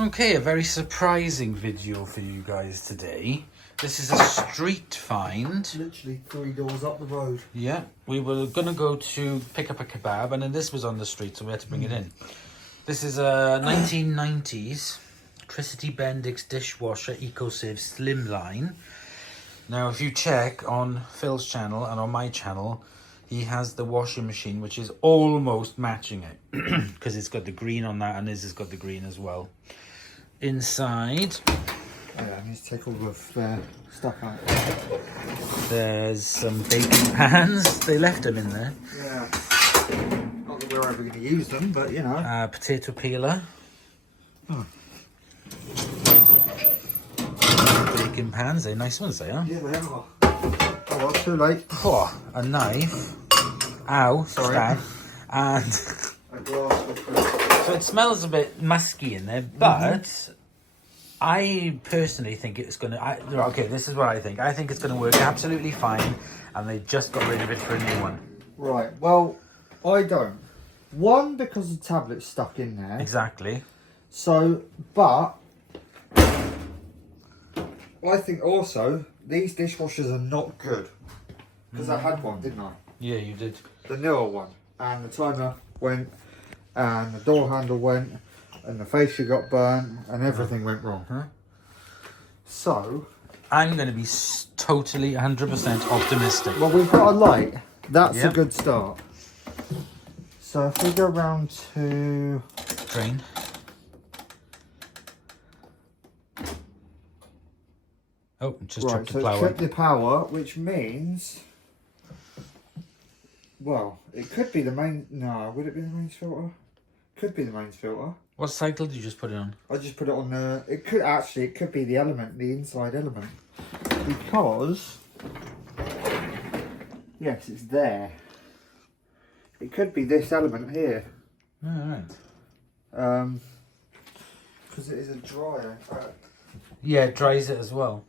Okay, a very surprising video for you guys today. This is a street find. Literally 3 doors up the road. Yeah, we were going to go to pick up a kebab and then this was on the street, so we had to bring it in. This is a 1990s Tricity Bendix DH086 Slimline. Now, if you check on Phil's channel and on my channel, he has the washing machine, which is almost matching it. Because it's got the green on that and his has got the green as well. Inside, I need to take all the stuff out. there's some baking pans. They left them in there. Yeah. Not that we're ever going to use them, but you know. Potato peeler. Baking pans, they're nice ones, they are. Yeah, they are. Oh, well, too late. Oh, a knife. Ow, sorry. Stab. And A glass with so it smells a bit musky in there, but I personally think it's going to... Okay, this is what I think. I think it's going to work absolutely fine, and they just got rid of it for a new one. Right, well, I don't. One, because the tablet's stuck in there. Exactly. So, but I think also these dishwashers are not good. Because I had one, didn't I? Yeah, you did. The newer one. And the timer went, and the door handle went, and the fascia got burnt, and everything went wrong. So I'm going to be totally 100% optimistic. well, we've got a light. That's Yep. a good start. So if we go round to... Drain. Oh, just right, tripped so the plough. trip the power, which means... Well, it could be the main... No, would it be the mains filter? Could be the mains filter. What cycle did you just put it on? I just put it on the... It could actually, it could be the element, the inside element. Because... Yes, it's there. It could be this element here. Alright. Because it is a dryer. Yeah, it dries it as well.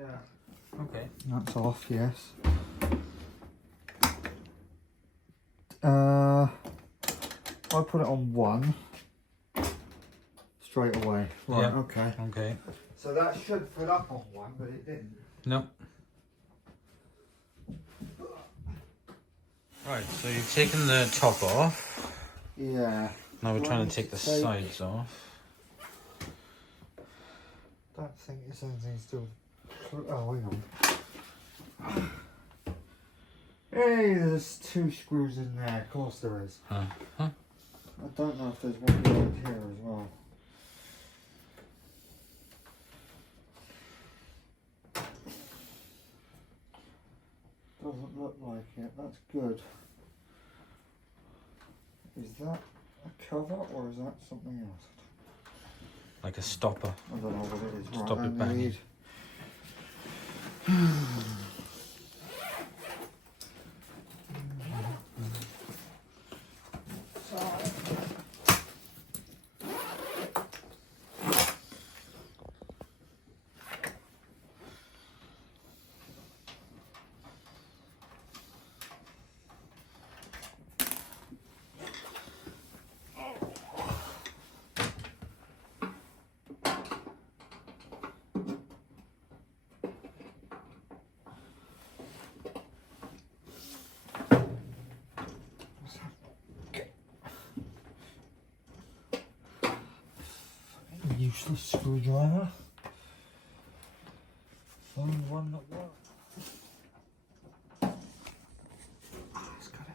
Yeah. Okay. That's off, yes. I put it on 1 straight away. Right, Yeah. okay. Okay. So that should fill up on 1, but it didn't. No. Right, so you've taken the top off. Yeah. Now we're Do I trying need to take the to take- sides off. Don't think it's anything still. Oh, hang on. Hey, there's 2 screws in there. Of course there is. Huh. I don't know if there's one right here as well. Doesn't look like it. That's good. Is that a cover or is that something else? Like a stopper. I don't know what it is. Stop right, it banging. need... Useless screwdriver. Find one that works. It's got it.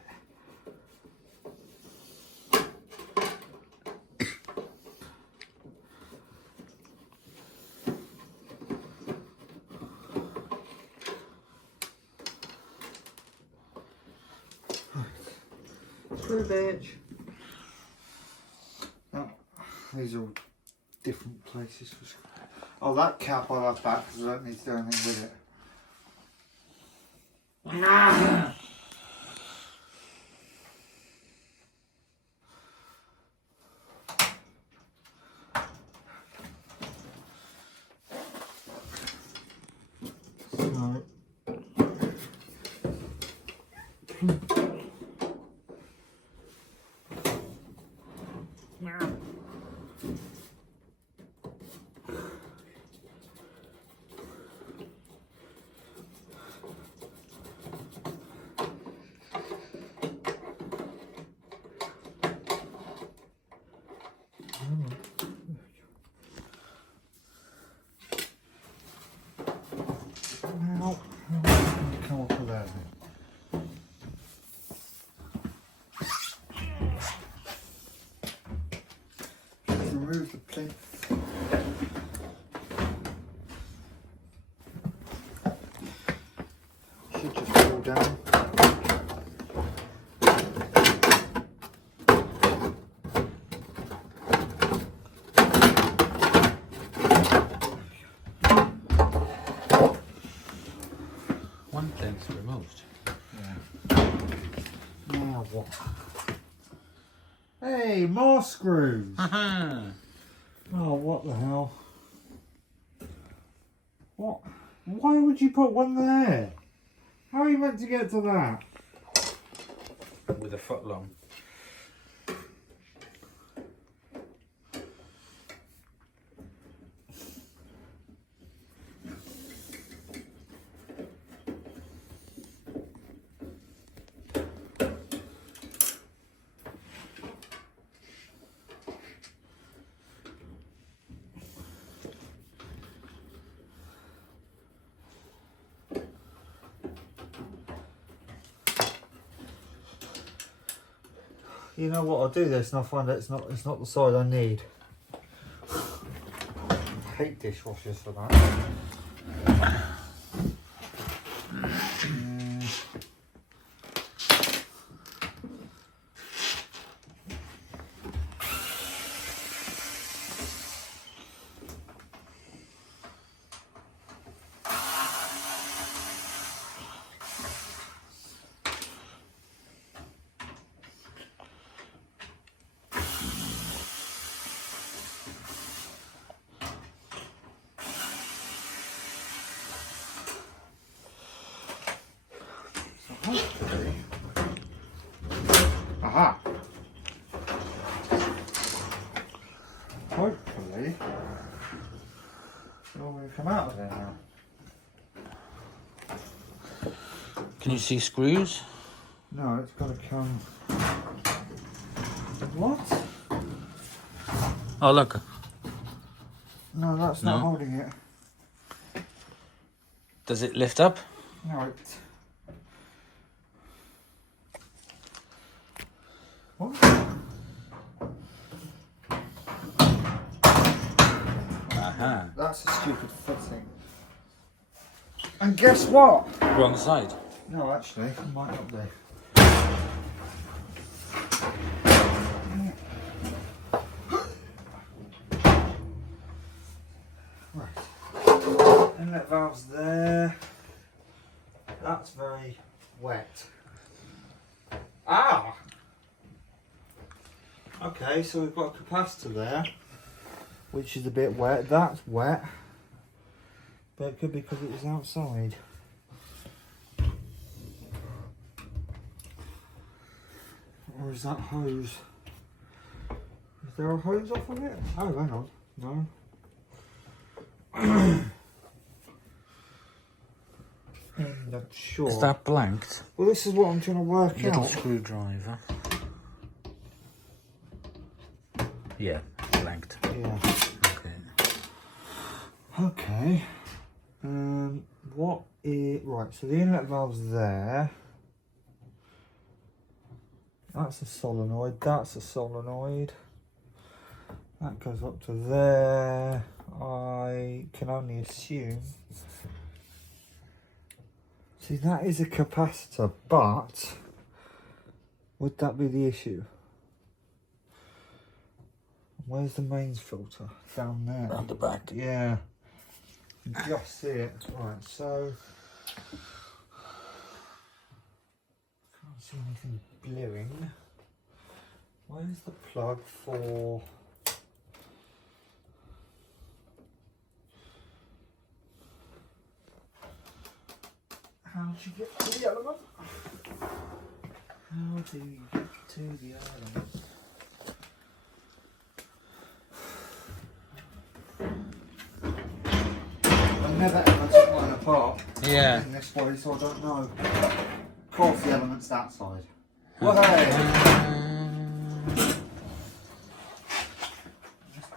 Screw bitch. Oh, these are all different places for screw. Oh, that cap I'll have back because I don't need to do anything with it. Just remove the plinth. Should just fall down. One plinth removed. Now what? Hey, more screws! Haha! Oh, what the hell? What? Why would you put one there? How are you meant to get to that? With a foot long. You know what? I'll do this and I'll find out it's not the side I need. I hate dishwashers for that. Hopefully. Aha! Hopefully, it'll all come out of there now. Can you see screws? No, it's got to come. What? Oh, look. No, that's No. not holding it. Does it lift up? No, it's. What? Aha. That's a stupid fitting. And guess what? Wrong side. No, actually, it might not be. Right. Inlet valves there. That's very wet. Ah! Okay, so we've got a capacitor there, which is a bit wet. That's wet, but it could be because it was outside. Or is that hose? Is there a hose off of it? Oh, hang on. No. I'm not sure. Is that blanked? Well, this is what I'm trying to work Little out. screwdriver. Yeah, blanked. Yeah. Okay. Okay. What is right? So the inlet valve's there. That's a solenoid. That's a solenoid. That goes up to there. I can only assume. See, that is a capacitor, but would that be the issue? Where's the mains filter? Down there. Round the back. Yeah. You can just see it. Right, so can't see anything blowing. Where's the plug for how do you get to the element? How do you get to the element? I've never ever took mine apart in this way, so I don't know. Of course the element's that side. Whoa! Let's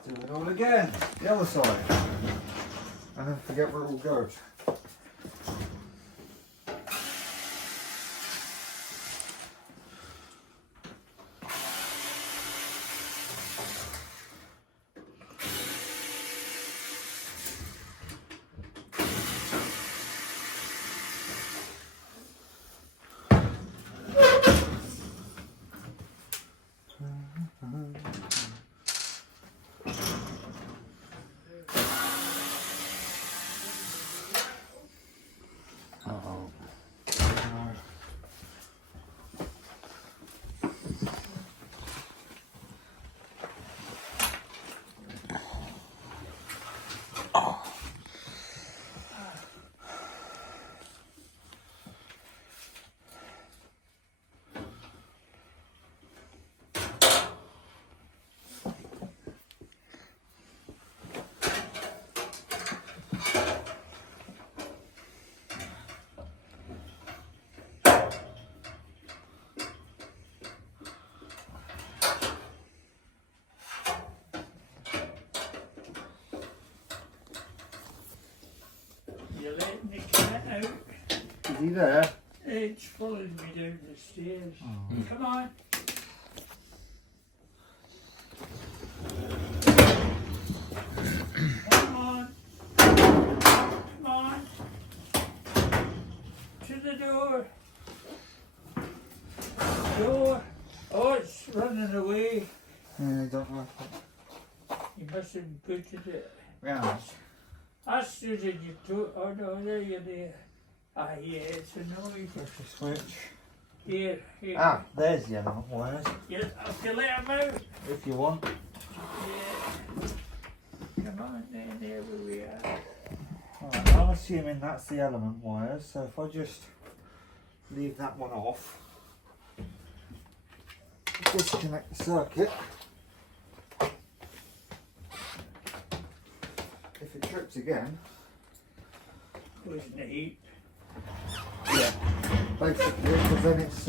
do it all again. The other side. And then forget where it all goes. getting the cat out. Is he there? It's following me down the stairs. Oh. Come on. Come on. Come on. To the door. Door. Oh, it's running away. Yeah, I don't like it. You must have booted it. Yeah. I stood in your toe. Oh no, there you're there. Ah, yeah, it's annoying. Push the switch. Here, here. Ah, there's the element wires. Yeah, I can let him out. If you want. Yeah. Come on, there we are. Alright, I'm assuming that's the element wires, so if I just leave that one off, disconnect the circuit. If it trips again, Who's Nate? yeah, basically, because then it's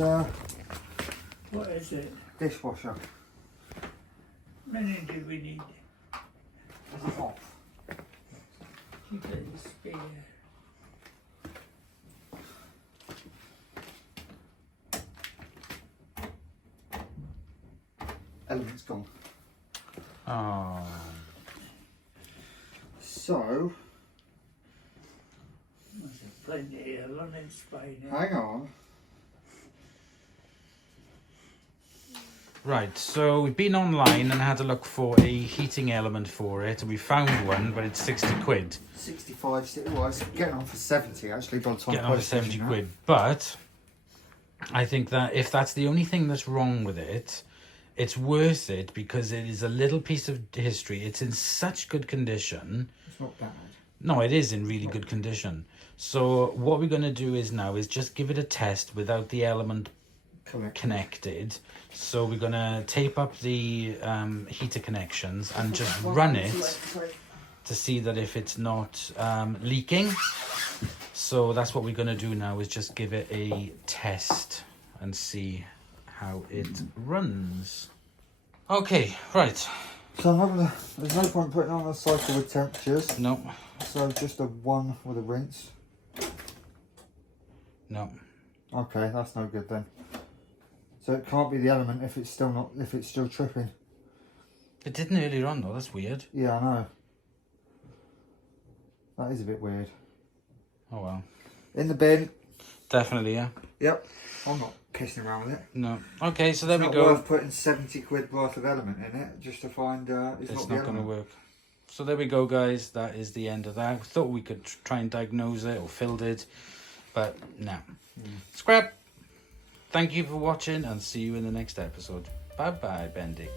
What is it? dishwasher. How many do we need? Is it off? Keep it in spare. Element's gone. Oh. So, There's plenty of on its spine. hang on. Right, so we've been online and had a look for a heating element for it, and we found one, but it's 60 quid. 65, well, it's getting on for 70 actually by the time Getting on for 70 quid. But I think that if that's the only thing that's wrong with it, it's worth it because it is a little piece of history. It's in such good condition. It's not bad. No, it is in really good condition. So what we're going to do is now is just give it a test without the element connected. So we're going to tape up the heater connections and just run it to see that if it's not leaking. So that's what we're going to do now, is just give it a test and see how it runs. Okay, right. So I'm not gonna, there's no point putting on a cycle with temperatures. No, So just a 1 with a rinse. no. Okay, that's no good then. So it can't be the element if it's still not, if it's still tripping. It didn't earlier on though, that's weird. Yeah, I know. That is a bit weird. Oh well. In the bin. Definitely, yeah. Yep. I'm not kissing around with it. No. Okay, so there It's we not go. worth putting 70 quid worth of element in it just to find it's It's not not going to the element. work. So there we go, guys. That is the end of that. We thought we could try and diagnose it or filled it, but no. Scrap. Thank you for watching and see you in the next episode. Bye bye, Bendix.